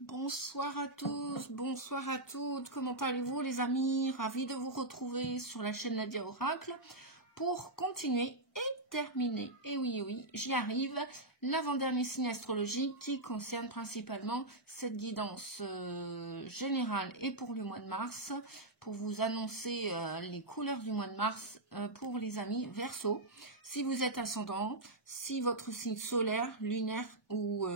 Bonsoir à tous, bonsoir à toutes, comment allez-vous les amis? Ravi de vous retrouver sur la chaîne Nadia Oracle pour continuer et terminer, et oui, j'y arrive, l'avant-dernier signe astrologique qui concerne principalement cette guidance générale et pour le mois de mars, pour vous annoncer les couleurs du mois de mars pour les amis Verseau. Si vous êtes ascendant, si votre signe solaire, lunaire ou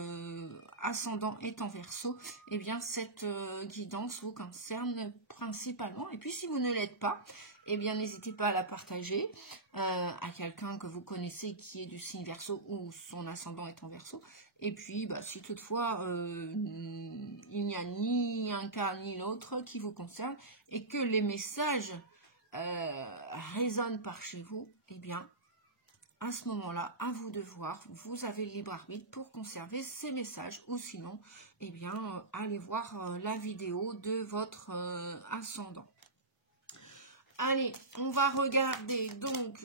ascendant est en Verseau, eh bien cette guidance vous concerne principalement. Et puis si vous ne l'êtes pas, eh bien n'hésitez pas à la partager à quelqu'un que vous connaissez qui est du signe Verseau ou son ascendant est en Verseau. Et puis si toutefois il n'y a ni un cas ni l'autre qui vous concerne et que les messages résonnent par chez vous, eh bien à ce moment-là, à vous de voir, vous avez le libre arbitre pour conserver ces messages ou sinon, eh bien, allez voir la vidéo de votre ascendant. Allez, on va regarder, donc,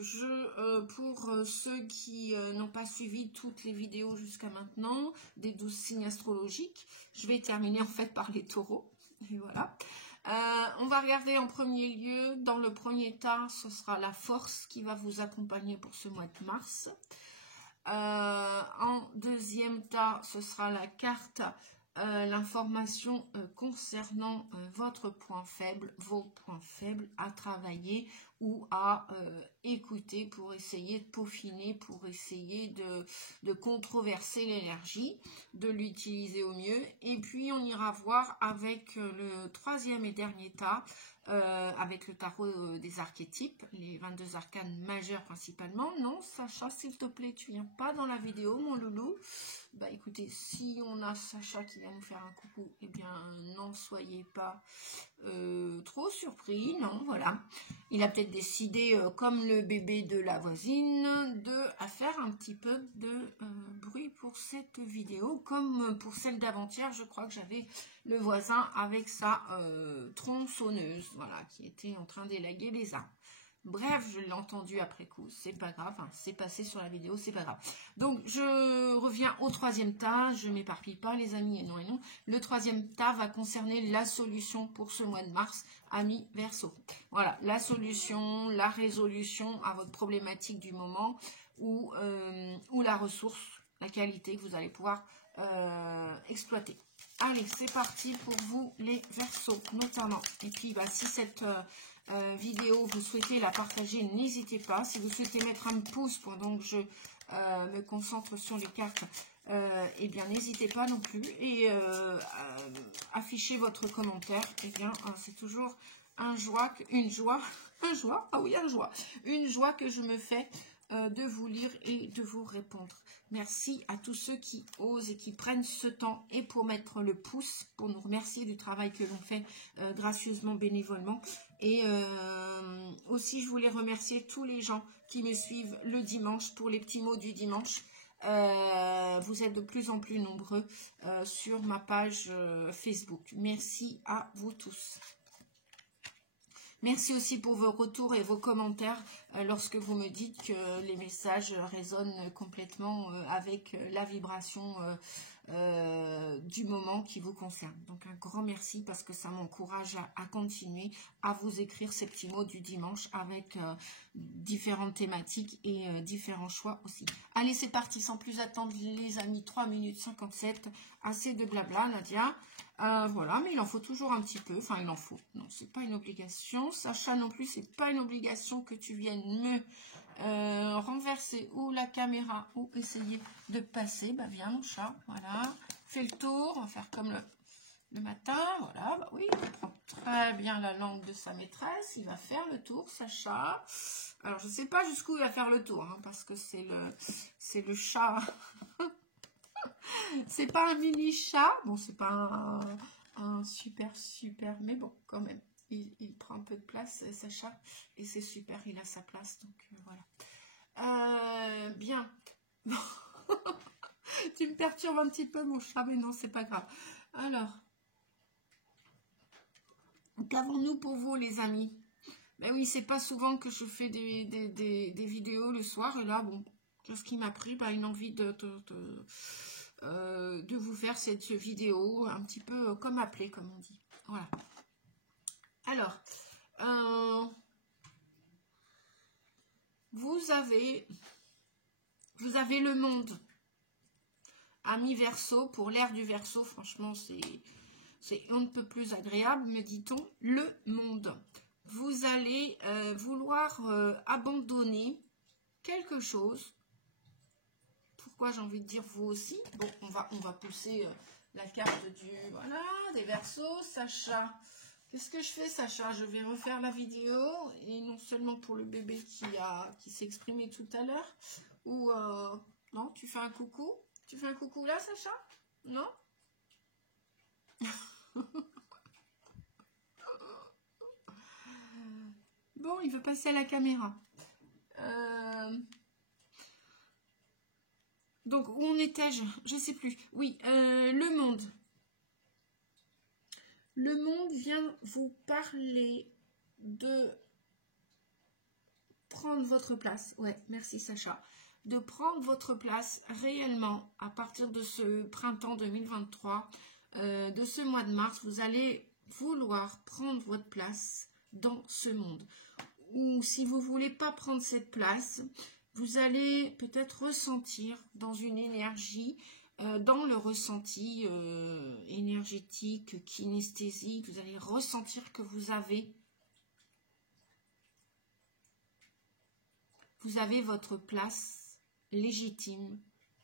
pour ceux qui n'ont pas suivi toutes les vidéos jusqu'à maintenant, des 12 signes astrologiques, je vais terminer en fait par les taureaux, et voilà. On va regarder en premier lieu, dans le premier tas, ce sera la force qui va vous accompagner pour ce mois de mars. En deuxième tas, ce sera la carte, l'information concernant votre point faible, vos points faibles à travailler ou à écouter pour essayer de peaufiner, pour essayer de controverser l'énergie, de l'utiliser au mieux. Et puis on ira voir avec le troisième et dernier tas, avec le tarot des archétypes, les 22 arcanes majeurs principalement. Non, Sacha, s'il te plaît, tu viens pas dans la vidéo, mon loulou. Bah écoutez, si on a Sacha qui vient nous faire un coucou, eh bien n'en soyez pas trop surpris, non, voilà. Il a peut-être décidé, comme le bébé de la voisine, à faire un petit peu de bruit pour cette vidéo, comme pour celle d'avant-hier, je crois que j'avais le voisin avec sa tronçonneuse, voilà, qui était en train d'élaguer les arbres. Bref, je l'ai entendu après coup, c'est pas grave, enfin, c'est passé sur la vidéo, c'est pas grave. Donc, je reviens au troisième tas, je m'éparpille pas les amis, et non. Le troisième tas va concerner la solution pour ce mois de mars, amis Verseau. Voilà, la solution, la résolution à votre problématique du moment ou la ressource, la qualité que vous allez pouvoir exploiter. Allez, c'est parti pour vous les Verseaux, notamment. Et puis, si cette vidéo, vous souhaitez la partager, n'hésitez pas. Si vous souhaitez mettre un pouce pendant que je me concentre sur les cartes, eh bien, n'hésitez pas non plus. Et affichez votre commentaire. Eh bien, c'est toujours une joie que je me fais de vous lire et de vous répondre. Merci à tous ceux qui osent et qui prennent ce temps et pour mettre le pouce, pour nous remercier du travail que l'on fait gracieusement, bénévolement. Et aussi, je voulais remercier tous les gens qui me suivent le dimanche pour les petits mots du dimanche. Vous êtes de plus en plus nombreux sur ma page Facebook. Merci à vous tous. Merci aussi pour vos retours et vos commentaires lorsque vous me dites que les messages résonnent complètement avec la vibration du moment qui vous concerne. Donc un grand merci parce que ça m'encourage à continuer à vous écrire ces petits mots du dimanche avec différentes thématiques et différents choix aussi. Allez, c'est parti, sans plus attendre les amis, 3 minutes 57, assez de blabla Nadia. Voilà, mais il en faut toujours un petit peu. Enfin, il en faut. Non, c'est pas une obligation. Sacha non plus, c'est pas une obligation que tu viennes me renverser ou la caméra ou essayer de passer. Bah, viens mon chat. Voilà. Fais le tour. On va faire comme le matin. Voilà. Bah oui, il prend très bien la langue de sa maîtresse. Il va faire le tour, Sacha. Alors, je sais pas jusqu'où il va faire le tour, hein, parce que c'est le chat. C'est pas un mini chat, bon c'est pas un super, mais bon quand même, il prend un peu de place, Sacha, et c'est super, il a sa place, donc voilà. Bien, tu me perturbes un petit peu mon chat, mais non c'est pas grave. Alors, qu'avons-nous pour vous les amis? Ben oui, c'est pas souvent que je fais des vidéos le soir, et là bon, qu'est-ce qui m'a pris? Une envie de vous faire cette vidéo un petit peu comme appelée, comme on dit. Voilà. Alors, vous avez le monde. Ami Verseau, pour l'ère du Verseau, franchement, c'est on ne peut plus agréable, me dit-on, le monde. Vous allez vouloir abandonner quelque chose. Pourquoi j'ai envie de dire vous aussi? Bon, on va pousser la carte voilà, des Verseaux. Sacha, qu'est-ce que je fais, Sacha? Je vais refaire la vidéo, et non seulement pour le bébé qui s'est exprimé tout à l'heure, ou non, tu fais un coucou? Tu fais un coucou là, Sacha? Non? Bon, il veut passer à la caméra. Donc, où en étais-je? Je ne sais plus. Oui, le monde. Le monde vient vous parler de prendre votre place. Ouais, merci Sacha. De prendre votre place réellement à partir de ce printemps 2023, de ce mois de mars, vous allez vouloir prendre votre place dans ce monde. Ou si vous ne voulez pas prendre cette place, vous allez peut-être ressentir dans une énergie, dans le ressenti énergétique, kinesthésique, vous allez ressentir que vous avez votre place légitime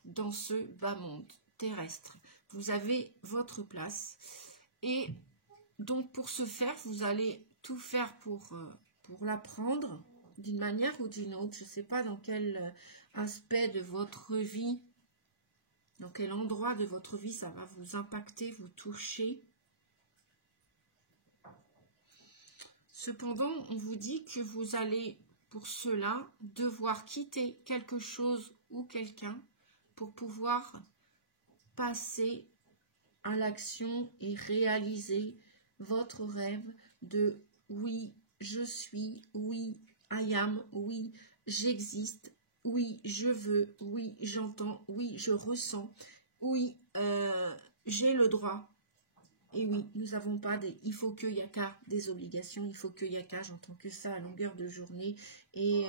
dans ce bas monde terrestre. Vous avez votre place. Et donc pour ce faire, vous allez tout faire pour la prendre d'une manière ou d'une autre. Je ne sais pas dans quel aspect de votre vie, dans quel endroit de votre vie ça va vous impacter, vous toucher. Cependant, on vous dit que vous allez pour cela devoir quitter quelque chose ou quelqu'un pour pouvoir passer à l'action et réaliser votre rêve de oui, je suis, oui, I am, oui, j'existe, oui, je veux, oui, j'entends, oui, je ressens, oui, j'ai le droit. Et oui, nous n'avons pas des il faut que, il n'y a qu'à des obligations, il faut que, il n'y a qu'à, j'entends que ça à longueur de journée, et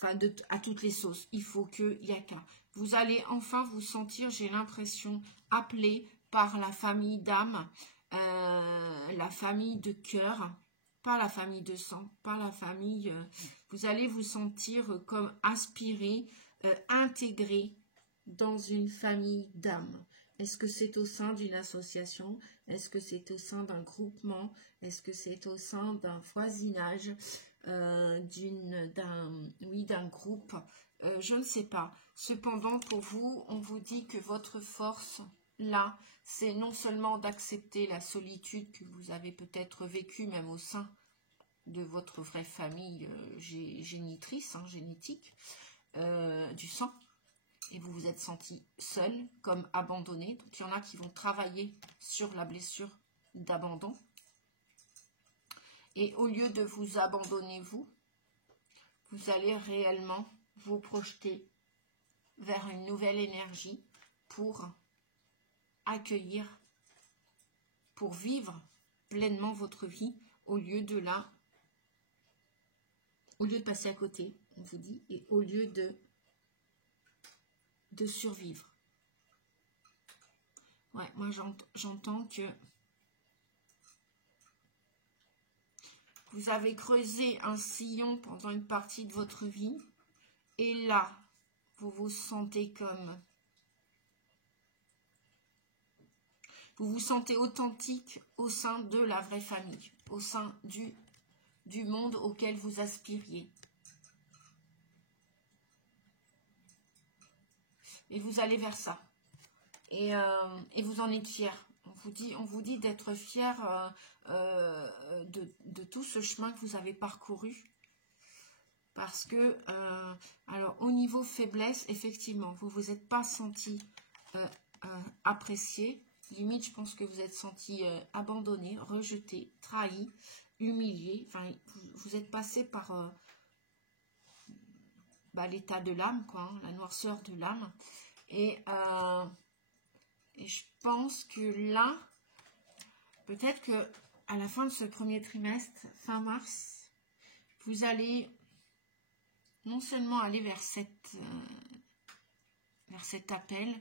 enfin à toutes les sauces, il faut que, il n'y a qu'à. Vous allez enfin vous sentir, j'ai l'impression, appelé par la famille d'âme, la famille de cœur, pas la famille de sang, pas la famille, vous allez vous sentir comme aspiré, intégré dans une famille d'âme. Est-ce que c'est au sein d'une association? Est-ce que c'est au sein d'un groupement? Est-ce que c'est au sein d'un voisinage, d'un groupe? Je ne sais pas. Cependant, pour vous, on vous dit que votre force, là, c'est non seulement d'accepter la solitude que vous avez peut-être vécue, même au sein de votre vraie famille génitrice, génétique, du sang, et vous vous êtes senti seul, comme abandonné. Donc, il y en a qui vont travailler sur la blessure d'abandon. Et au lieu de vous abandonner, vous allez réellement vous projeter vers une nouvelle énergie pour accueillir, pour vivre pleinement votre vie, au lieu de passer à côté, on vous dit, et au lieu de survivre. Ouais, moi j'entends que vous avez creusé un sillon pendant une partie de votre vie, et là, vous vous sentez comme... Vous vous sentez authentique au sein de la vraie famille, au sein du monde auquel vous aspiriez. Et vous allez vers ça. Et vous en êtes fiers. On vous dit d'être fiers de tout ce chemin que vous avez parcouru. Parce que, alors au niveau faiblesse, effectivement, vous ne vous êtes pas senti apprécié. Limite, je pense que vous êtes senti abandonné, rejeté, trahi, humilié. Enfin, vous êtes passé par l'état de l'âme, quoi, la noirceur de l'âme. Et je pense que là, peut-être que à la fin de ce premier trimestre, fin mars, vous allez non seulement aller vers cet appel,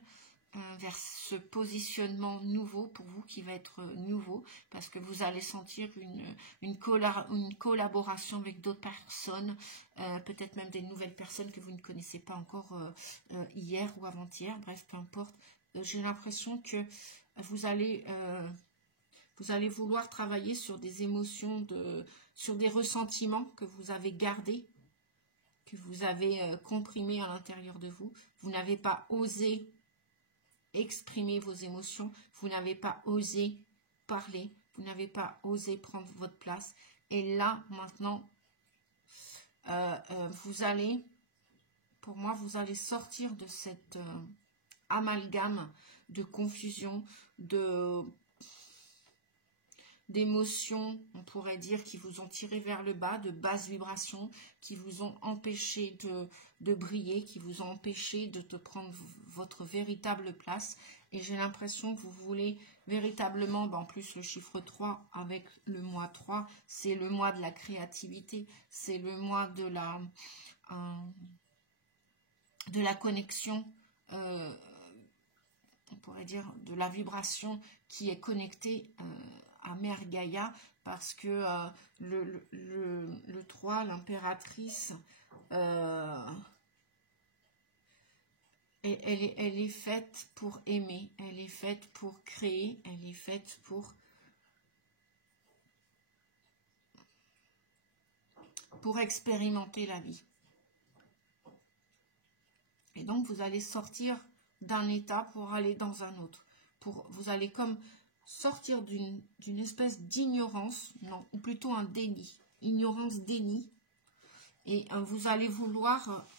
vers ce positionnement nouveau pour vous qui va être nouveau, parce que vous allez sentir une collaboration avec d'autres personnes, peut-être même des nouvelles personnes que vous ne connaissez pas encore hier ou avant-hier, bref, peu importe. J'ai l'impression que vous allez vouloir travailler sur des émotions, sur des ressentiments que vous avez gardés, que vous avez comprimés à l'intérieur de vous. Vous n'avez pas osé exprimer vos émotions, vous n'avez pas osé parler, vous n'avez pas osé prendre votre place. Et là, maintenant, vous allez, pour moi, vous allez sortir de cette amalgame de confusion, d'émotions, on pourrait dire, qui vous ont tiré vers le bas, de basses vibrations, qui vous ont empêché de briller, qui vous ont empêché de te prendre votre véritable place. Et j'ai l'impression que vous voulez véritablement, en plus le chiffre 3 avec le mois 3, c'est le mois de la créativité, c'est le mois de la connexion, on pourrait dire de la vibration qui est connectée à Mère Gaïa, parce que le 3, l'impératrice, elle est faite pour aimer, elle est faite pour créer, elle est faite pour expérimenter la vie. Et donc vous allez sortir d'un état pour aller dans un autre. Vous allez comme sortir d'une espèce d'ignorance, non, ou plutôt un déni, ignorance-déni, et vous allez vouloir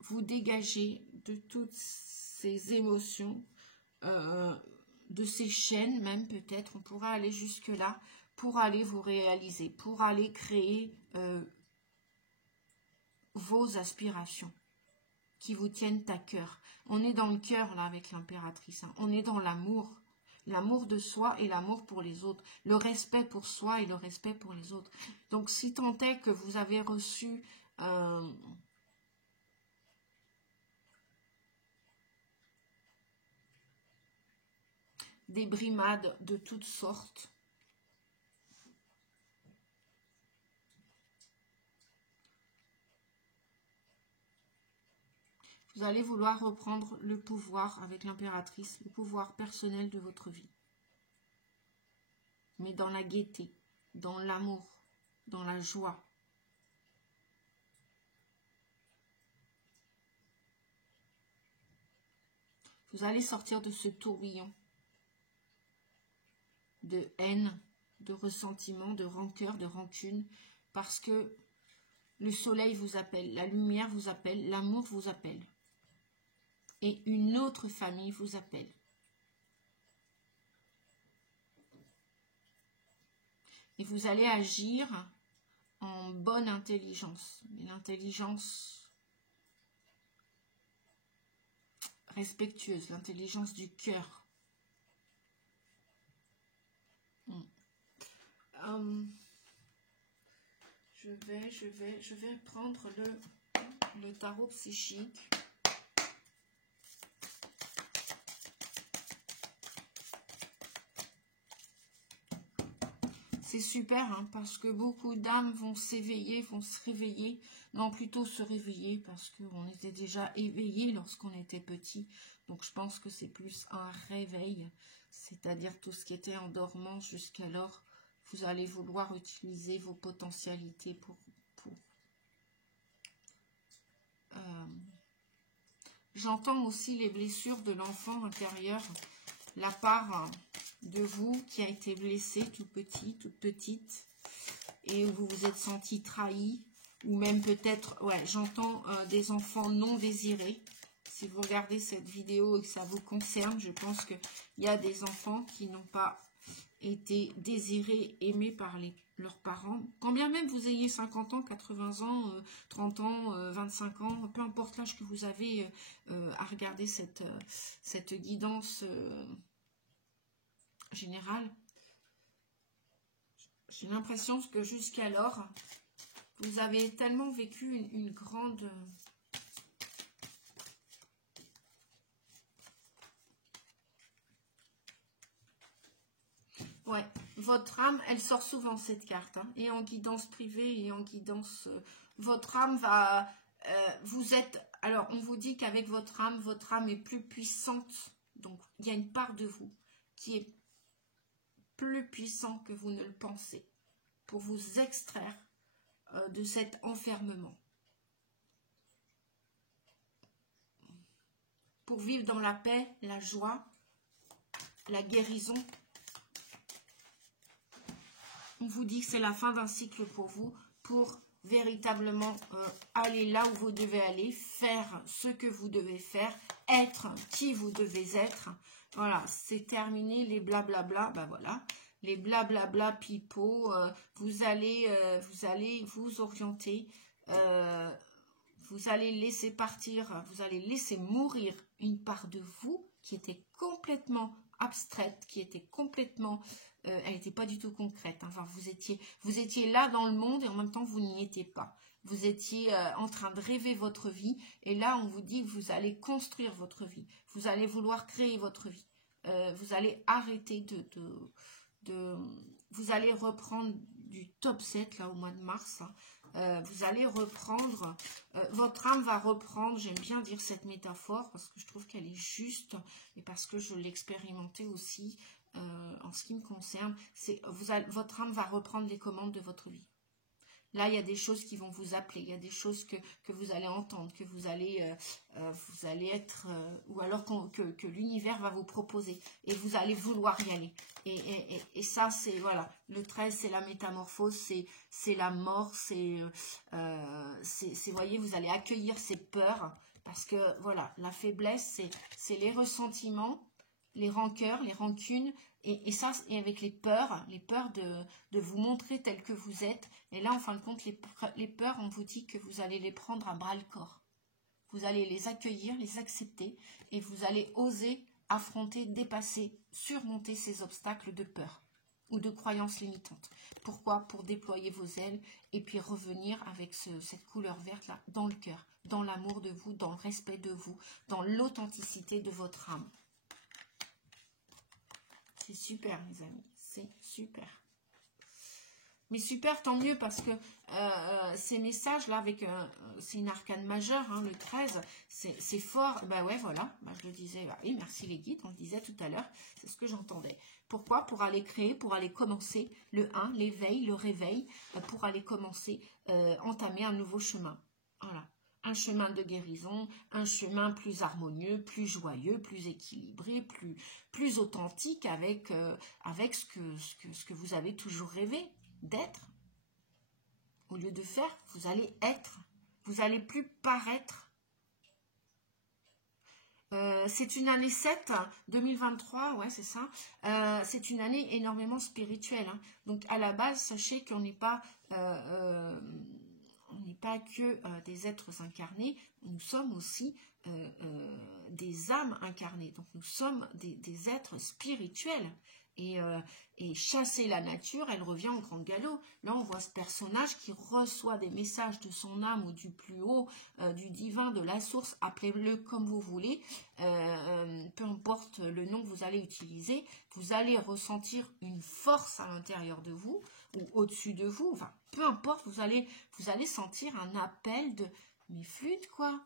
vous dégager de toutes ces émotions, de ces chaînes même peut-être, on pourra aller jusque-là, pour aller vous réaliser, pour aller créer vos aspirations qui vous tiennent à cœur. On est dans le cœur là avec l'impératrice, hein. On est dans l'amour de soi et l'amour pour les autres, le respect pour soi et le respect pour les autres. Donc si tant est que vous avez reçu des brimades de toutes sortes, vous allez vouloir reprendre le pouvoir avec l'impératrice, le pouvoir personnel de votre vie. Mais dans la gaieté, dans l'amour, dans la joie. Vous allez sortir de ce tourbillon de haine, de ressentiment, de rancœur, de rancune, parce que le soleil vous appelle, la lumière vous appelle, l'amour vous appelle. Et une autre famille vous appelle. Et vous allez agir en bonne intelligence. L'intelligence respectueuse, l'intelligence du cœur. Je vais prendre le tarot psychique. C'est super, hein, parce que beaucoup d'âmes vont s'éveiller, vont se réveiller. Non, plutôt se réveiller, parce qu'on était déjà éveillé lorsqu'on était petit. Donc je pense que c'est plus un réveil, c'est-à-dire tout ce qui était en dormance jusqu'alors. Vous allez vouloir utiliser vos potentialités pour j'entends aussi les blessures de l'enfant intérieur, la part de vous qui a été blessé tout petit, toute petite, et vous vous êtes senti trahi, ou même peut-être, ouais, j'entends des enfants non désirés. Si vous regardez cette vidéo et que ça vous concerne, je pense qu'il y a des enfants qui n'ont pas été désirés, aimés par les leurs parents, quand bien même vous ayez 50 ans, 80 ans, 30 ans, 25 ans, peu importe l'âge que vous avez à regarder cette guidance générale, j'ai l'impression que jusqu'alors, vous avez tellement vécu une grande... Ouais, votre âme, elle sort souvent cette carte, hein, et en guidance privée et en guidance... votre âme va... vous êtes... Alors, on vous dit qu'avec votre âme est plus puissante. Donc, il y a une part de vous qui est plus puissant que vous ne le pensez pour vous extraire de cet enfermement. Pour vivre dans la paix, la joie, la guérison. On vous dit que c'est la fin d'un cycle pour vous, pour véritablement aller là où vous devez aller, faire ce que vous devez faire, être qui vous devez être. Voilà, c'est terminé les blablabla, ben voilà, les blablabla pipeaux, vous allez vous orienter, vous allez laisser partir, vous allez laisser mourir une part de vous qui était complètement abstraite, qui était complètement... elle n'était pas du tout concrète. Hein. Enfin, vous étiez là dans le monde et en même temps, vous n'y étiez pas. Vous étiez en train de rêver votre vie. Et là, on vous dit que vous allez construire votre vie. Vous allez vouloir créer votre vie. Vous allez arrêter vous allez reprendre du top 7 là au mois de mars. Hein. Vous allez reprendre, votre âme va reprendre, j'aime bien dire cette métaphore parce que je trouve qu'elle est juste et parce que je l'ai expérimentée aussi en ce qui me concerne, c'est votre âme va reprendre les commandes de votre vie. Là, il y a des choses qui vont vous appeler, il y a des choses que vous allez entendre, que vous allez être, ou alors que l'univers va vous proposer, et vous allez vouloir y aller. Et ça, c'est, voilà, le 13, c'est la métamorphose, c'est la mort, vous voyez, vous allez accueillir ces peurs, parce que, voilà, la faiblesse, c'est les ressentiments, les rancœurs, les rancunes, et ça, et avec les peurs de vous montrer tel que vous êtes. Et là, en fin de compte, les peurs, on vous dit que vous allez les prendre à bras-le-corps. Vous allez les accueillir, les accepter, et vous allez oser affronter, dépasser, surmonter ces obstacles de peur ou de croyances limitantes. Pourquoi? Pour déployer vos ailes et puis revenir avec cette couleur verte-là dans le cœur, dans l'amour de vous, dans le respect de vous, dans l'authenticité de votre âme. C'est super, les amis, c'est super. Mais super, tant mieux, parce que ces messages-là, c'est une arcane majeure, hein, le 13, c'est fort. Ben ouais, voilà, ben, je le disais, bah oui, merci les guides, on le disait tout à l'heure, c'est ce que j'entendais. Pourquoi? Pour aller créer, pour aller commencer le 1, l'éveil, le réveil, pour aller commencer, entamer un nouveau chemin. Voilà. Un chemin de guérison, un chemin plus harmonieux, plus joyeux, plus équilibré, plus authentique avec ce que vous avez toujours rêvé d'être. Au lieu de faire, vous allez être. Vous n'allez plus paraître. C'est une année 7, 2023, ouais, c'est ça. C'est une année énormément spirituelle. Hein. Donc, à la base, sachez qu'on n'est pas... on n'est pas que des êtres incarnés, nous sommes aussi des âmes incarnées. Donc nous sommes des êtres spirituels. Et chasser la nature, elle revient au grand galop. Là, on voit ce personnage qui reçoit des messages de son âme ou du plus haut, du divin, de la source, appelez-le comme vous voulez, peu importe le nom que vous allez utiliser, vous allez ressentir une force à l'intérieur de vous, ou au-dessus de vous, enfin, peu importe, vous allez sentir un appel de « mais flûte, quoi !»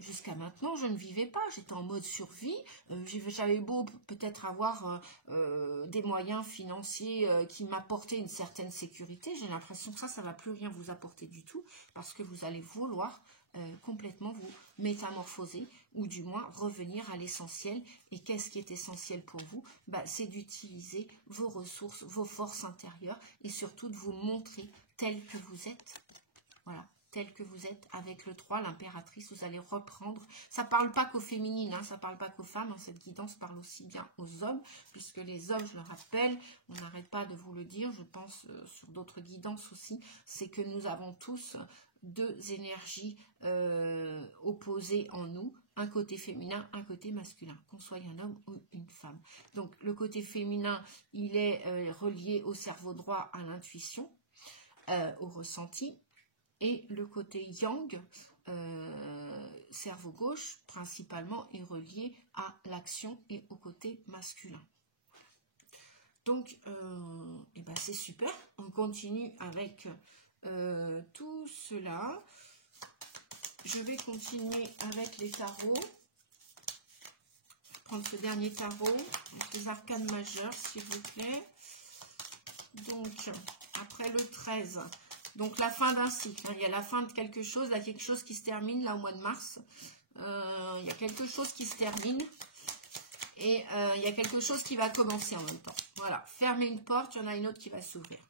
Jusqu'à maintenant, je ne vivais pas, j'étais en mode survie, j'avais beau peut-être avoir des moyens financiers qui m'apportaient une certaine sécurité, j'ai l'impression que ça ne va plus rien vous apporter du tout, parce que vous allez vouloir complètement vous métamorphoser, ou du moins revenir à l'essentiel. Et qu'est-ce qui est essentiel pour vous? C'est d'utiliser vos ressources, vos forces intérieures, et surtout de vous montrer tel que vous êtes. Voilà. tel que vous êtes. Avec le 3, l'impératrice, vous allez reprendre. Ça ne parle pas qu'aux féminines, hein, ça ne parle pas qu'aux femmes. Hein, cette guidance parle aussi bien aux hommes, puisque les hommes, je le rappelle, on n'arrête pas de vous le dire, je pense sur d'autres guidances aussi, c'est que nous avons tous deux énergies opposées en nous, un côté féminin, un côté masculin, qu'on soit un homme ou une femme. Donc le côté féminin, il est relié au cerveau droit, à l'intuition, au ressenti, et le côté yang, cerveau gauche, principalement, est relié à l'action et au côté masculin. Donc, et ben c'est super, on continue avec tout cela. Je vais continuer avec les tarots. Je vais prendre ce dernier tarot, les arcanes majeures, s'il vous plaît. Donc, après le 13, donc la fin d'un cycle. Hein, il y a la fin de quelque chose, il y a quelque chose qui se termine, là, au mois de mars. Il y a quelque chose qui se termine. Et il y a quelque chose qui va commencer en même temps. Voilà, fermer une porte, il y en a une autre qui va s'ouvrir.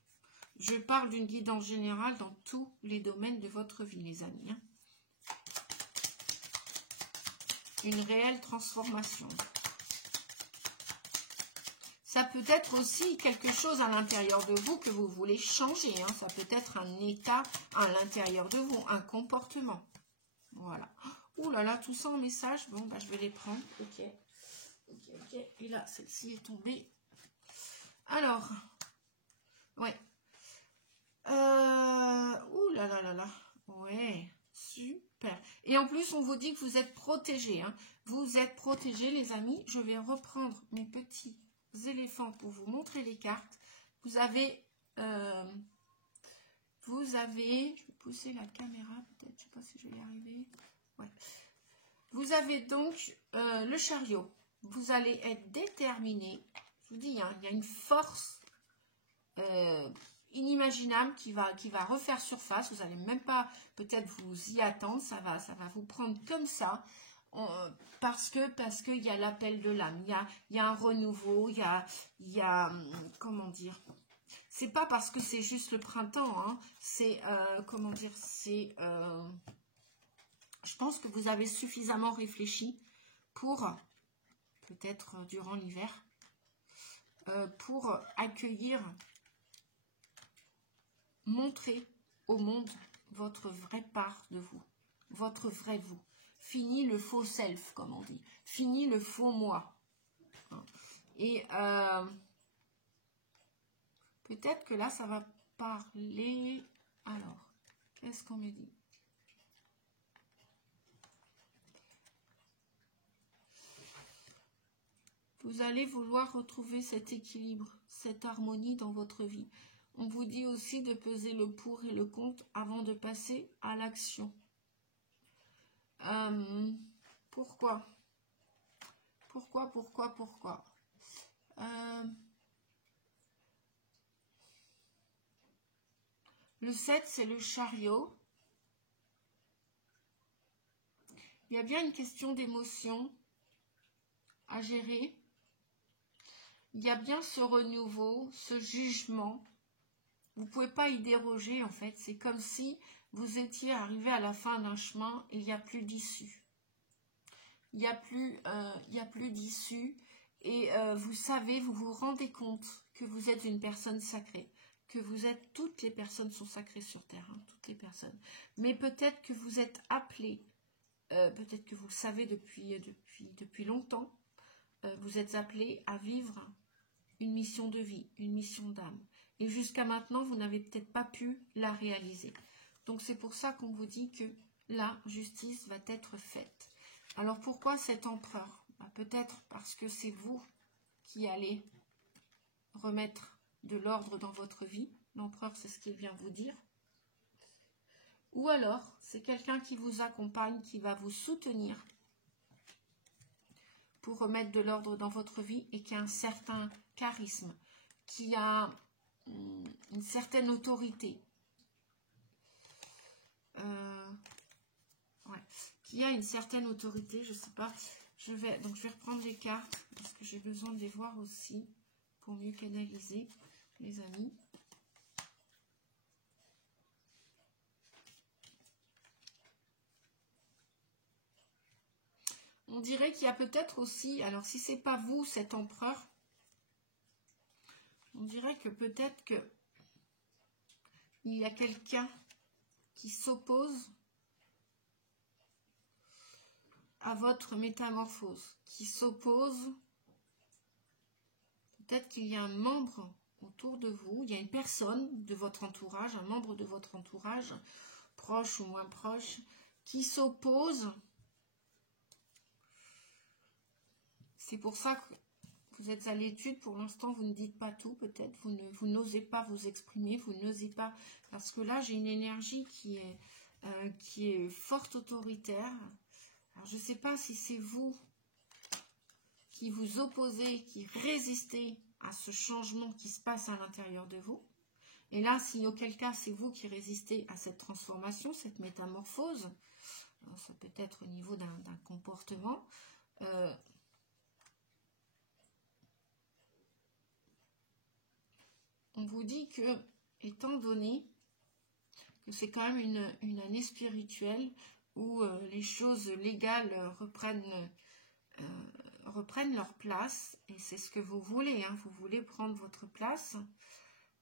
Je parle d'une guidance générale dans tous les domaines de votre vie, les amis. Hein. Une réelle transformation. Ça peut être aussi quelque chose à l'intérieur de vous que vous voulez changer. Hein. Ça peut être un état à l'intérieur de vous, un comportement. Voilà. Ouh là là, tout ça en message. Bon, bah, je vais les prendre. Ok. Ok. Et là, celle-ci est tombée. Alors, ouais. Ouh là là là là. Ouais, super. Et en plus, on vous dit que vous êtes protégés. Hein. Vous êtes protégés, les amis. Je vais reprendre mes petits éléphants pour vous montrer les cartes. Vous avez, je vais pousser la caméra peut-être. Je ne sais pas si je vais y arriver. Ouais. Vous avez donc le chariot. Vous allez être déterminé. Je vous dis, hein, il y a une force inimaginable qui va refaire surface. Vous n'allez même pas peut-être vous y attendre. Ça va vous prendre comme ça. Parce qu'il y a l'appel de l'âme. Il y a un renouveau. Il y a comment dire. C'est pas parce que c'est juste le printemps. Hein, c'est comment dire. C'est je pense que vous avez suffisamment réfléchi pour peut-être durant l'hiver pour accueillir, montrer au monde votre vraie part de vous, votre vrai vous. Fini le faux self, comme on dit. Fini le faux moi. Et peut-être que là, ça va parler... Alors, qu'est-ce qu'on me dit? Vous allez vouloir retrouver cet équilibre, cette harmonie dans votre vie. On vous dit aussi de peser le pour et le contre avant de passer à l'action. Pourquoi? Pourquoi? Le 7, c'est le chariot. Il y a bien une question d'émotion à gérer. Il y a bien ce renouveau, ce jugement. Vous ne pouvez pas y déroger, en fait. C'est comme si vous étiez arrivé à la fin d'un chemin et il n'y a plus d'issue. Il n'y a plus d'issue. Et vous savez, vous vous rendez compte que vous êtes une personne sacrée. Que vous êtes, toutes les personnes sont sacrées sur Terre. Hein, toutes les personnes. Mais peut-être que vous êtes appelés, peut-être que vous le savez depuis longtemps, vous êtes appelés à vivre une mission de vie, une mission d'âme. Et jusqu'à maintenant, vous n'avez peut-être pas pu la réaliser. Donc c'est pour ça qu'on vous dit que la justice va être faite. Alors pourquoi cet empereur? Peut-être parce que c'est vous qui allez remettre de l'ordre dans votre vie. L'empereur, c'est ce qu'il vient vous dire. Ou alors, c'est quelqu'un qui vous accompagne, qui va vous soutenir pour remettre de l'ordre dans votre vie et qui a un certain charisme, qui a une certaine autorité, ouais, qui a une certaine autorité, je sais pas. Je vais reprendre les cartes parce que j'ai besoin de les voir aussi pour mieux canaliser, les amis. On dirait qu'il y a peut-être aussi, alors si c'est pas vous, cet empereur, on dirait que peut-être que il y a quelqu'un qui s'oppose à votre métamorphose, qui s'oppose, peut-être qu'il y a un membre autour de vous, il y a une personne de votre entourage, un membre de votre entourage, proche ou moins proche, qui s'oppose. C'est pour ça que vous êtes à l'étude. Pour l'instant, vous ne dites pas tout, peut-être. Vous n'osez pas vous exprimer, vous n'osez pas. Parce que là, j'ai une énergie qui est forte, autoritaire. Alors, je ne sais pas si c'est vous qui vous opposez, qui résistez à ce changement qui se passe à l'intérieur de vous. Et là, si auquel cas, c'est vous qui résistez à cette transformation, cette métamorphose, ça peut être au niveau d'un comportement. On vous dit que, étant donné que c'est quand même une année spirituelle où les choses légales reprennent leur place, et c'est ce que vous voulez, hein, vous voulez prendre votre place.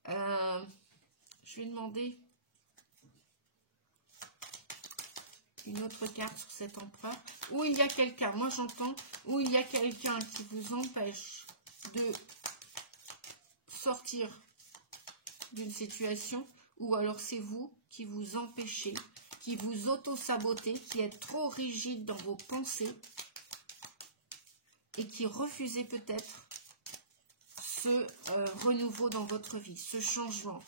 Je vais demander une autre carte sur cet empereur, où il y a quelqu'un, moi j'entends, où il y a quelqu'un qui vous empêche de sortir d'une situation, ou alors c'est vous qui vous empêchez, qui vous auto-sabotez, qui êtes trop rigide dans vos pensées et qui refusez peut-être ce renouveau dans votre vie, ce changement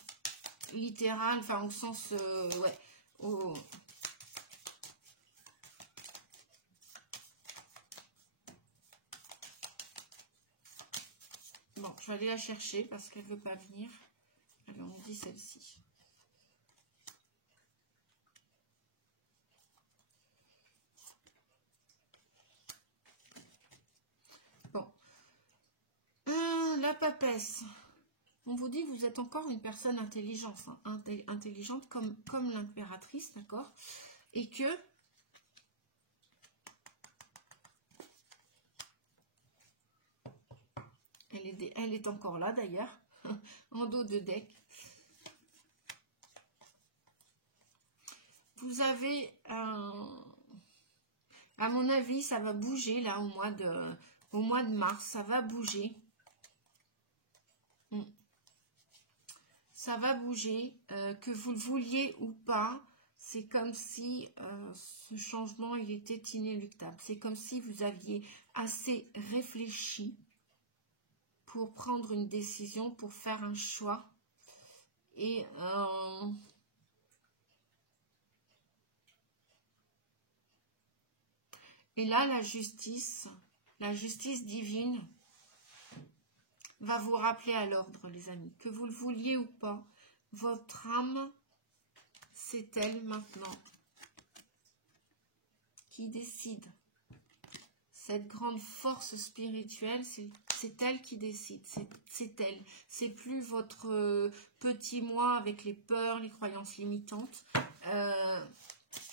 littéral, enfin au sens, ouais, Bon, je vais aller la chercher parce qu'elle ne veut pas venir. Alors, on dit celle-ci. Bon. La papesse. On vous dit que vous êtes encore une personne intelligente, hein, intelligente comme l'impératrice, d'accord? Et que elle est encore là d'ailleurs, en dos de deck. Vous avez, à mon avis, ça va bouger là au mois de mars, ça va bouger. Ça va bouger, que vous le vouliez ou pas. C'est comme si ce changement, il était inéluctable. C'est comme si vous aviez assez réfléchi pour prendre une décision, pour faire un choix. Et là, la justice divine va vous rappeler à l'ordre, les amis. Que vous le vouliez ou pas, votre âme, c'est elle maintenant qui décide. Cette grande force spirituelle, c'est elle qui décide. C'est elle. C'est plus votre petit moi avec les peurs, les croyances limitantes.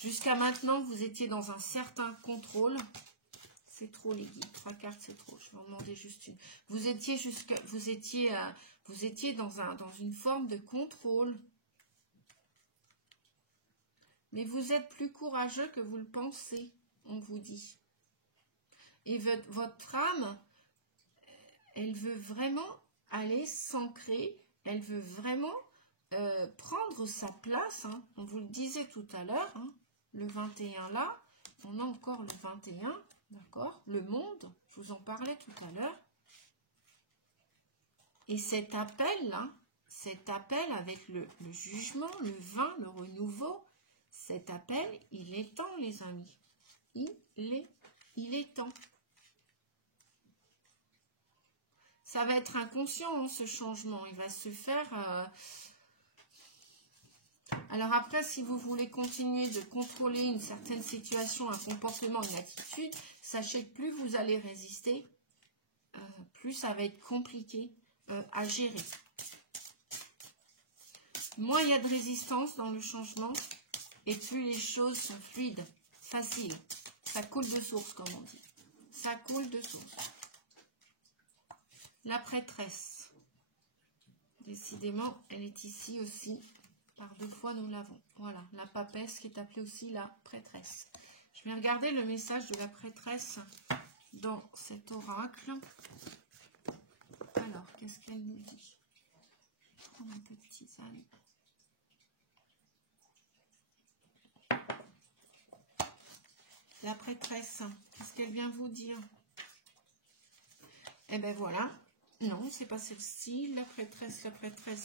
Jusqu'à maintenant, vous étiez dans un certain contrôle. C'est trop les guides. 3 cartes, c'est trop. Je vais en demander juste une. Vous étiez dans une forme de contrôle. Mais vous êtes plus courageux que vous le pensez, on vous dit. Et votre âme, elle veut vraiment aller s'ancrer. Elle veut vraiment prendre sa place. Hein. On vous le disait tout à l'heure. Hein. Le 21 là, on a encore le 21. D'accord? Le monde, je vous en parlais tout à l'heure. Et cet appel, là, cet appel avec le jugement, le vin, le renouveau, cet appel, il est temps, les amis. Il est temps. Ça va être inconscient, hein, ce changement. Il va se faire... Alors après, si vous voulez continuer de contrôler une certaine situation, un comportement, une attitude, sachez que plus vous allez résister, plus ça va être compliqué à gérer. Moins il y a de résistance dans le changement, et plus les choses sont fluides, faciles. Ça coule de source, comme on dit. ça coule de source. La prêtresse. Décidément, elle est ici aussi. Par 2 fois, nous l'avons. Voilà, la papesse qui est appelée aussi la prêtresse. Je vais regarder le message de la prêtresse dans cet oracle. Alors, qu'est-ce qu'elle nous dit? Je prends un peu de tisane. La prêtresse, qu'est-ce qu'elle vient vous dire? Eh bien voilà, non, c'est pas celle-ci. La prêtresse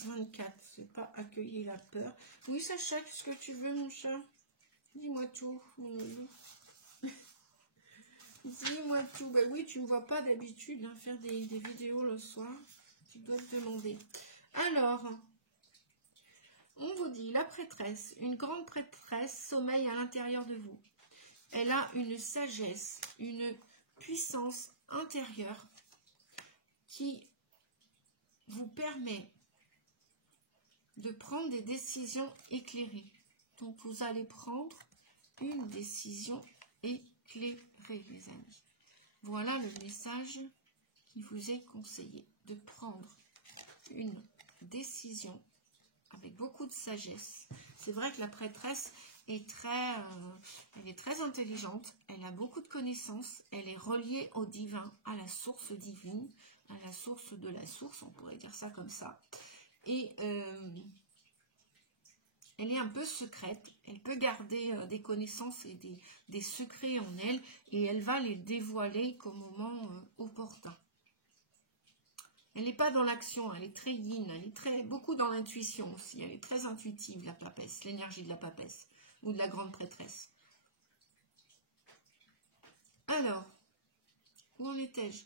24, c'est pas accueillir la peur. Oui, Sacha, qu'est-ce que tu veux, mon chat? Dis-moi tout, mon loulou. Dis-moi tout. Ben oui, tu ne vois pas d'habitude hein, faire des vidéos le soir. Tu dois te demander. Alors, on vous dit, la prêtresse, une grande prêtresse sommeille à l'intérieur de vous. Elle a une sagesse, une puissance intérieure qui vous permet de prendre des décisions éclairées. Donc, vous allez prendre une décision éclairée, les amis. Voilà le message qui vous est conseillé, de prendre une décision avec beaucoup de sagesse. C'est vrai que la prêtresse est elle est très intelligente, elle a beaucoup de connaissances, elle est reliée au divin, à la source divine, à la source de la source, on pourrait dire ça comme ça. Et elle est un peu secrète, elle peut garder des connaissances et des secrets en elle, et elle va les dévoiler qu'au moment opportun. Elle n'est pas dans l'action, elle est très yin, elle est beaucoup dans l'intuition aussi, elle est très intuitive, la papesse, l'énergie de la papesse, ou de la grande prêtresse. Alors, où en étais-je?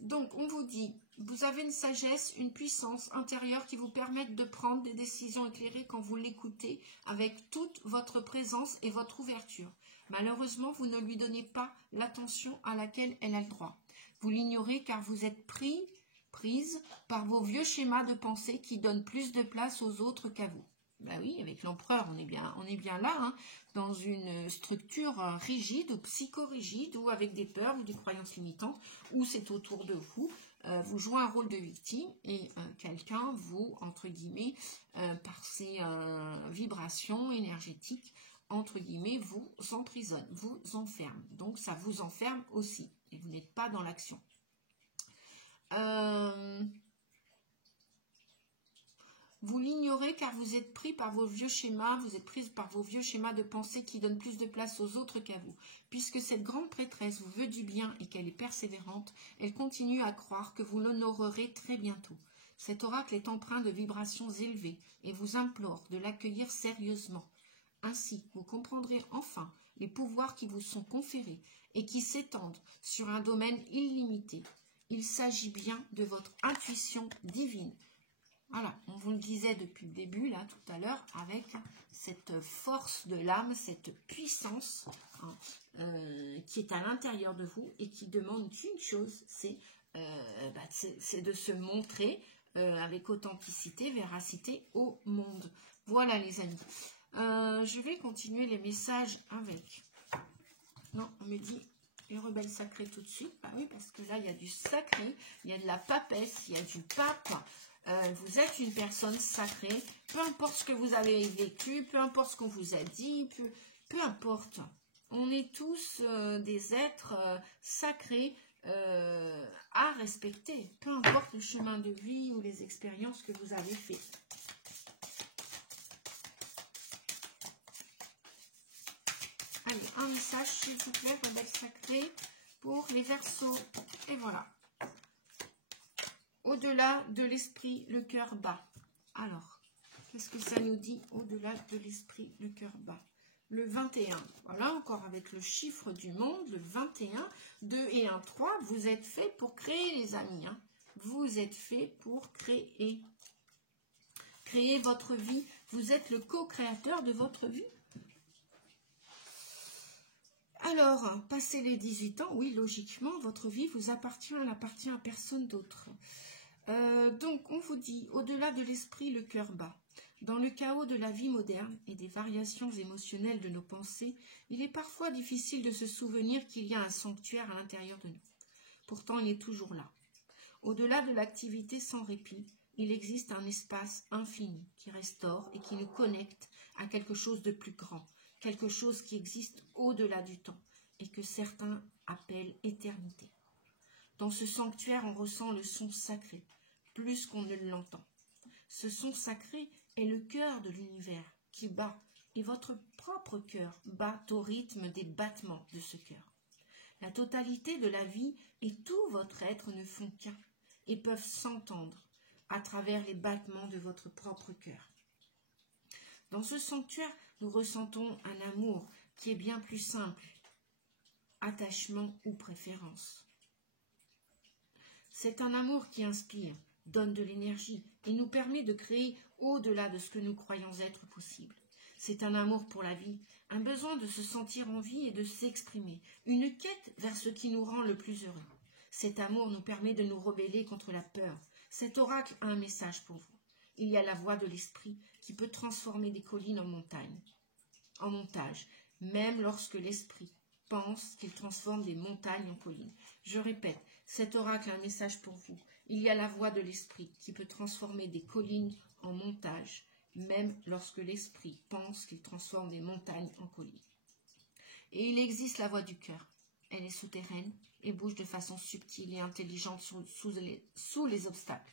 Donc, on vous dit, vous avez une sagesse, une puissance intérieure qui vous permettent de prendre des décisions éclairées quand vous l'écoutez avec toute votre présence et votre ouverture. Malheureusement, vous ne lui donnez pas l'attention à laquelle elle a le droit. Vous l'ignorez car vous êtes prise par vos vieux schémas de pensée qui donnent plus de place aux autres qu'à vous. Ben oui, avec l'empereur, on est bien là, hein, dans une structure rigide, ou psychorigide, ou avec des peurs ou des croyances limitantes, où c'est autour de vous, vous jouez un rôle de victime et quelqu'un vous, entre guillemets, par ses vibrations énergétiques, entre guillemets, vous emprisonne, vous enferme. Donc ça vous enferme aussi, et vous n'êtes pas dans l'action. Vous l'ignorez car vous êtes pris par vos vieux schémas, vous êtes prise par vos vieux schémas de pensée qui donnent plus de place aux autres qu'à vous. Puisque cette grande prêtresse vous veut du bien et qu'elle est persévérante, elle continue à croire que vous l'honorerez très bientôt. Cet oracle est empreint de vibrations élevées et vous implore de l'accueillir sérieusement. Ainsi, vous comprendrez enfin les pouvoirs qui vous sont conférés et qui s'étendent sur un domaine illimité. Il s'agit bien de votre intuition divine. Voilà, on vous le disait depuis le début, là, tout à l'heure, avec cette force de l'âme, cette puissance hein, qui est à l'intérieur de vous et qui demande une chose, c'est de se montrer avec authenticité, véracité au monde. Voilà, les amis. Je vais continuer les messages avec... Non, on me dit... les rebelles sacrés tout de suite. Bah oui, parce que là, il y a du sacré, il y a de la papesse, il y a du pape. Vous êtes une personne sacrée, peu importe ce que vous avez vécu, peu importe ce qu'on vous a dit, peu importe. On est tous des êtres sacrés à respecter, peu importe le chemin de vie ou les expériences que vous avez faites. Allez, un message, s'il vous plaît, rebelles sacrés, pour les Verseaux. Et voilà. Au-delà de l'esprit, le cœur bat. Alors, qu'est-ce que ça nous dit au-delà de l'esprit, le cœur bat? Le 21. Voilà, encore avec le chiffre du monde, le 21. 2 et 1, 3. Vous êtes fait pour créer, les amis. Hein. Vous êtes fait pour créer. Créer votre vie. Vous êtes le co-créateur de votre vie. Alors, passé les 18 ans, oui, logiquement, votre vie vous appartient, elle n'appartient à personne d'autre. Donc, on vous dit, au-delà de l'esprit, le cœur bat. Dans le chaos de la vie moderne et des variations émotionnelles de nos pensées, il est parfois difficile de se souvenir qu'il y a un sanctuaire à l'intérieur de nous. Pourtant, il est toujours là. Au-delà de l'activité sans répit, il existe un espace infini qui restaure et qui nous connecte à quelque chose de plus grand, quelque chose qui existe au-delà du temps et que certains appellent éternité. Dans ce sanctuaire, on ressent le son sacré, plus qu'on ne l'entend. Ce son sacré est le cœur de l'univers qui bat, et votre propre cœur bat au rythme des battements de ce cœur. La totalité de la vie et tout votre être ne font qu'un et peuvent s'entendre à travers les battements de votre propre cœur. Dans ce sanctuaire, nous ressentons un amour qui est bien plus simple, attachement ou préférence. C'est un amour qui inspire, donne de l'énergie et nous permet de créer au-delà de ce que nous croyons être possible. C'est un amour pour la vie, un besoin de se sentir en vie et de s'exprimer, une quête vers ce qui nous rend le plus heureux. Cet amour nous permet de nous rebeller contre la peur. Cet oracle a un message pour vous. Il y a la voix de l'esprit qui peut transformer des collines en montages, même lorsque l'esprit pense qu'il transforme des montagnes en collines. Je répète, cet oracle a un message pour vous. Il y a la voix de l'esprit qui peut transformer des collines en montages, même lorsque l'esprit pense qu'il transforme des montagnes en collines. Et il existe la voix du cœur. Elle est souterraine et bouge de façon subtile et intelligente sous les obstacles.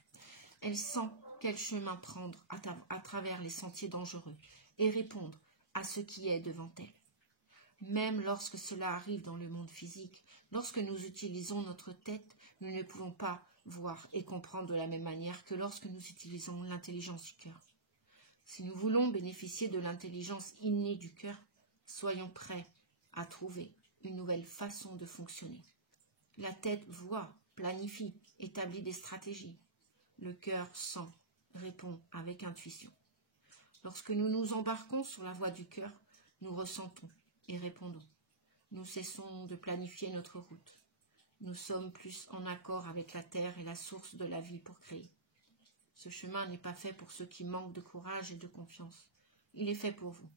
Elle sent quel chemin prendre à travers les sentiers dangereux et répondre à ce qui est devant elle. Même lorsque cela arrive dans le monde physique, lorsque nous utilisons notre tête, nous ne pouvons pas voir et comprendre de la même manière que lorsque nous utilisons l'intelligence du cœur. Si nous voulons bénéficier de l'intelligence innée du cœur, soyons prêts à trouver une nouvelle façon de fonctionner. La tête voit, planifie, établit des stratégies. Le cœur sent, répond avec intuition. Lorsque nous nous embarquons sur la voie du cœur, nous ressentons et répondons. Nous cessons de planifier notre route. Nous sommes plus en accord avec la terre et la source de la vie pour créer. Ce chemin n'est pas fait pour ceux qui manquent de courage et de confiance. Il est fait pour vous.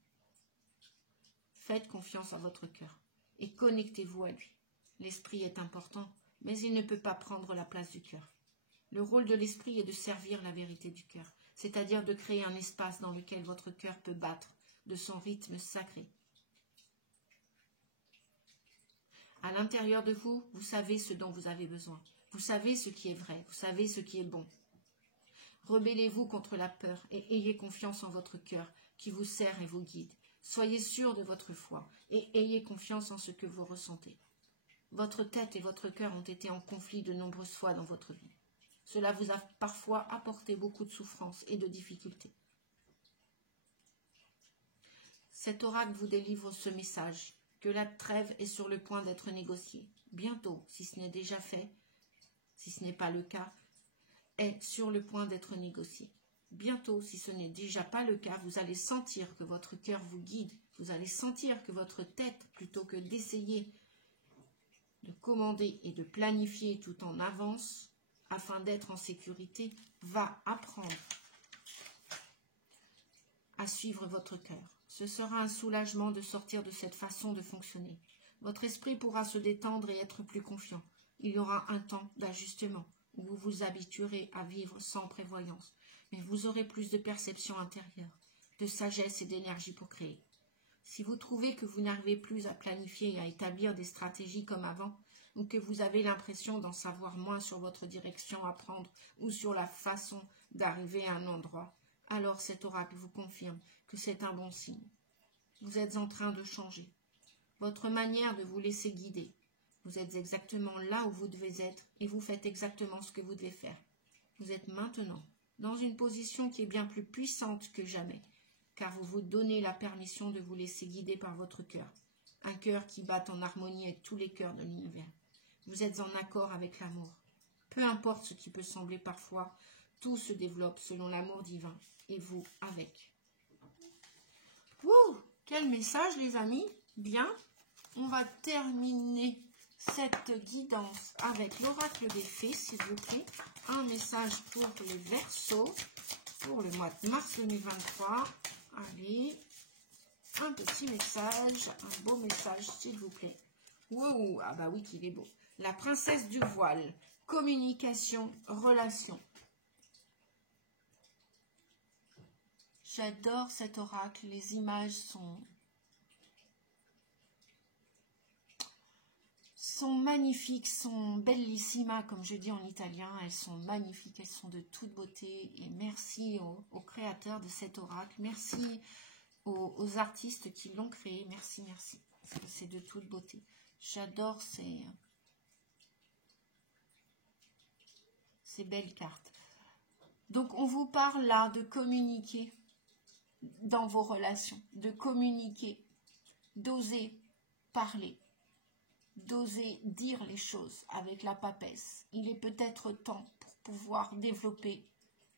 Faites confiance à votre cœur et connectez-vous à lui. L'esprit est important, mais il ne peut pas prendre la place du cœur. Le rôle de l'esprit est de servir la vérité du cœur, c'est-à-dire de créer un espace dans lequel votre cœur peut battre de son rythme sacré. À l'intérieur de vous, vous savez ce dont vous avez besoin. Vous savez ce qui est vrai, vous savez ce qui est bon. Rebellez-vous contre la peur et ayez confiance en votre cœur qui vous sert et vous guide. Soyez sûr de votre foi et ayez confiance en ce que vous ressentez. Votre tête et votre cœur ont été en conflit de nombreuses fois dans votre vie. Cela vous a parfois apporté beaucoup de souffrances et de difficultés. Cet oracle vous délivre ce message, que la trêve est sur le point d'être négociée. Bientôt, si ce n'est déjà fait, si ce n'est pas le cas, est sur le point d'être négociée. Bientôt, si ce n'est déjà pas le cas, vous allez sentir que votre cœur vous guide. Vous allez sentir que votre tête, plutôt que d'essayer de commander et de planifier tout en avance, afin d'être en sécurité, va apprendre à suivre votre cœur. Ce sera un soulagement de sortir de cette façon de fonctionner. Votre esprit pourra se détendre et être plus confiant. Il y aura un temps d'ajustement où vous vous habituerez à vivre sans prévoyance, mais vous aurez plus de perception intérieure, de sagesse et d'énergie pour créer. Si vous trouvez que vous n'arrivez plus à planifier et à établir des stratégies comme avant, ou que vous avez l'impression d'en savoir moins sur votre direction à prendre ou sur la façon d'arriver à un endroit, alors cet oracle vous confirme que c'est un bon signe. Vous êtes en train de changer. Votre manière de vous laisser guider. Vous êtes exactement là où vous devez être et vous faites exactement ce que vous devez faire. Vous êtes maintenant dans une position qui est bien plus puissante que jamais, car vous vous donnez la permission de vous laisser guider par votre cœur, un cœur qui bat en harmonie avec tous les cœurs de l'univers. Vous êtes en accord avec l'amour. Peu importe ce qui peut sembler parfois, tout se développe selon l'amour divin, et vous avec. Wouh! Quel message, les amis! Bien, on va terminer cette guidance avec l'oracle des fées, s'il vous plaît. Un message pour les Verseaux. pour le mois de mars 2023. Allez, un petit message, un beau message, s'il vous plaît. Wow, ah bah oui qu'il est beau. La princesse du voile, communication, relation. J'adore cet oracle, les images sont magnifiques, sont bellissima, comme je dis en italien. Elles sont magnifiques, elles sont de toute beauté. Et merci aux créateurs de cet oracle. Merci aux artistes qui l'ont créé. Merci, merci. C'est de toute beauté. J'adore ces belles cartes. Donc, on vous parle là de communiquer dans vos relations, de communiquer, d'oser parler, d'oser dire les choses avec la papesse. Il est peut-être temps pour pouvoir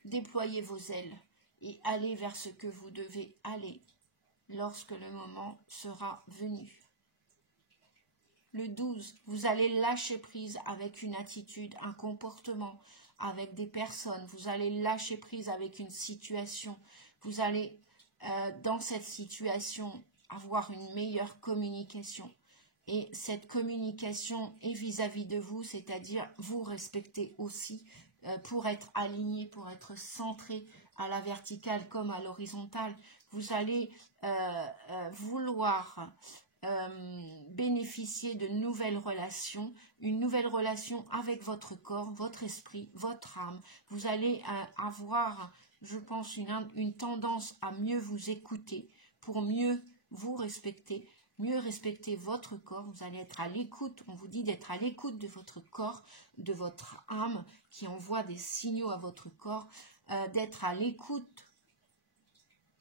déployer vos ailes et aller vers ce que vous devez aller lorsque le moment sera venu. Le 12, vous allez lâcher prise avec une attitude, un comportement, avec des personnes. Vous allez lâcher prise avec une situation. Vous allez, dans cette situation, avoir une meilleure communication. Et cette communication est vis-à-vis de vous, c'est-à-dire vous respecter aussi pour être aligné, pour être centré à la verticale comme à l'horizontale. Vous allez vouloir bénéficier de nouvelles relations, une nouvelle relation avec votre corps, votre esprit, votre âme. Vous allez avoir, je pense, une tendance à mieux vous écouter pour mieux vous respecter, mieux respecter votre corps. Vous allez être à l'écoute, on vous dit d'être à l'écoute de votre corps, de votre âme qui envoie des signaux à votre corps, d'être à l'écoute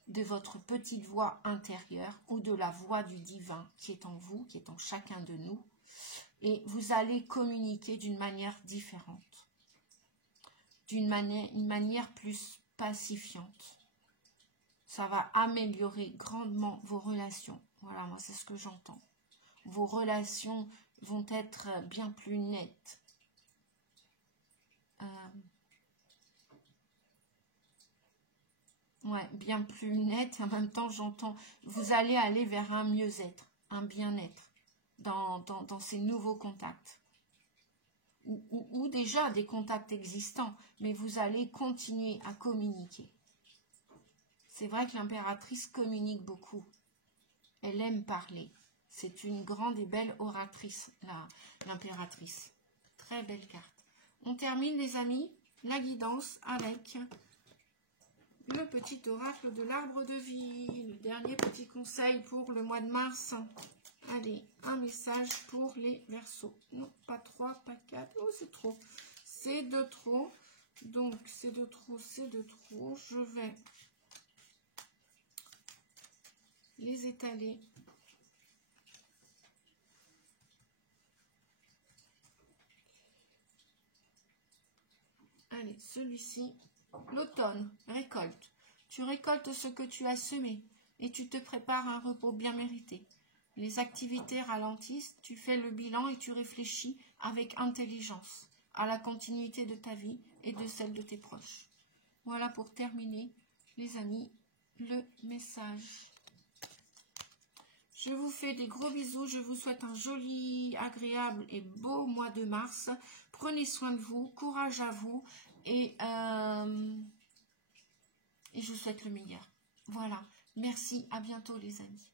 de votre petite voix intérieure ou de la voix du divin qui est en vous, qui est en chacun de nous. Et vous allez communiquer d'une manière différente, une manière plus pacifiante. Ça va améliorer grandement vos relations. Voilà, moi c'est ce que j'entends. Vos relations vont être bien plus nettes. Ouais, bien plus nettes. En même temps, j'entends, vous allez aller vers un mieux-être, un bien-être dans ces nouveaux contacts. Ou déjà des contacts existants, mais vous allez continuer à communiquer. C'est vrai que l'impératrice communique beaucoup. Elle aime parler. C'est une grande et belle oratrice, l'impératrice. Très belle carte. On termine, les amis, la guidance avec le petit oracle de l'arbre de vie. Le dernier petit conseil pour le mois de mars. Allez, un message pour les Verseaux. Non, pas 3, pas 4. Oh, c'est trop. C'est de trop. Donc, c'est de trop, c'est de trop. Je vais les étaler. Allez, celui-ci, l'automne, récolte. Tu récoltes ce que tu as semé et tu te prépares un repos bien mérité. Les activités ralentissent, tu fais le bilan et tu réfléchis avec intelligence à la continuité de ta vie et de celle de tes proches. Voilà pour terminer, les amis, le message. Je vous fais des gros bisous, je vous souhaite un joli, agréable et beau mois de mars. Prenez soin de vous, courage à vous et je vous souhaite le meilleur. Voilà, merci, à bientôt les amis.